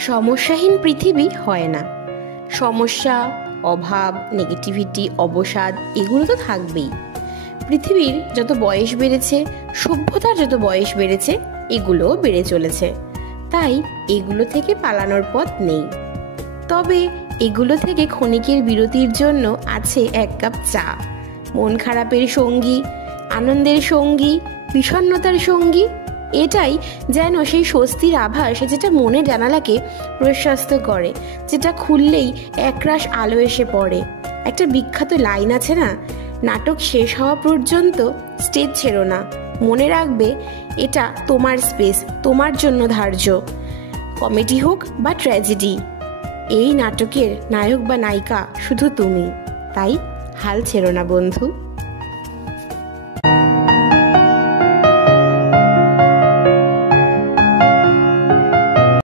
সমস্যাহীন পৃথিবী হয় না। সমস্যা, অভাব, নেগেটিভিটি, অবসাদ এগুলো তো থাকবেই। পৃথিবীর যত বয়স বেড়েছে, সভ্যতার যত বয়স বেড়েছে, এগুলোও বেড়ে চলেছে। তাই এগুলো থেকে পালানোর পথ নেই। তবে এগুলো থেকে ক্ষণিকের বিরতির জন্য আছে এক কাপ চা, মন খারাপের সঙ্গী, আনন্দের সঙ্গী, বিষণ্ণতার সঙ্গী। এটাই যেন সেই স্বস্তির আভাস, যেটা মনের জানালাকে প্রশস্ত করে, যেটা খুললেই একরাশ আলো এসে পড়ে। একটা বিখ্যাত লাইন আছে না, নাটক শেষ হওয়া পর্যন্ত স্টেজ ছেড়ো না, মনে রাখবে এটা তোমার স্পেস, তোমার জন্য ধার্য। কমেডি হোক বা ট্র্যাজেডি, এই নাটকের নায়ক বা নায়িকা শুধু তুমি। তাই হাল ছেড়ো না বন্ধু।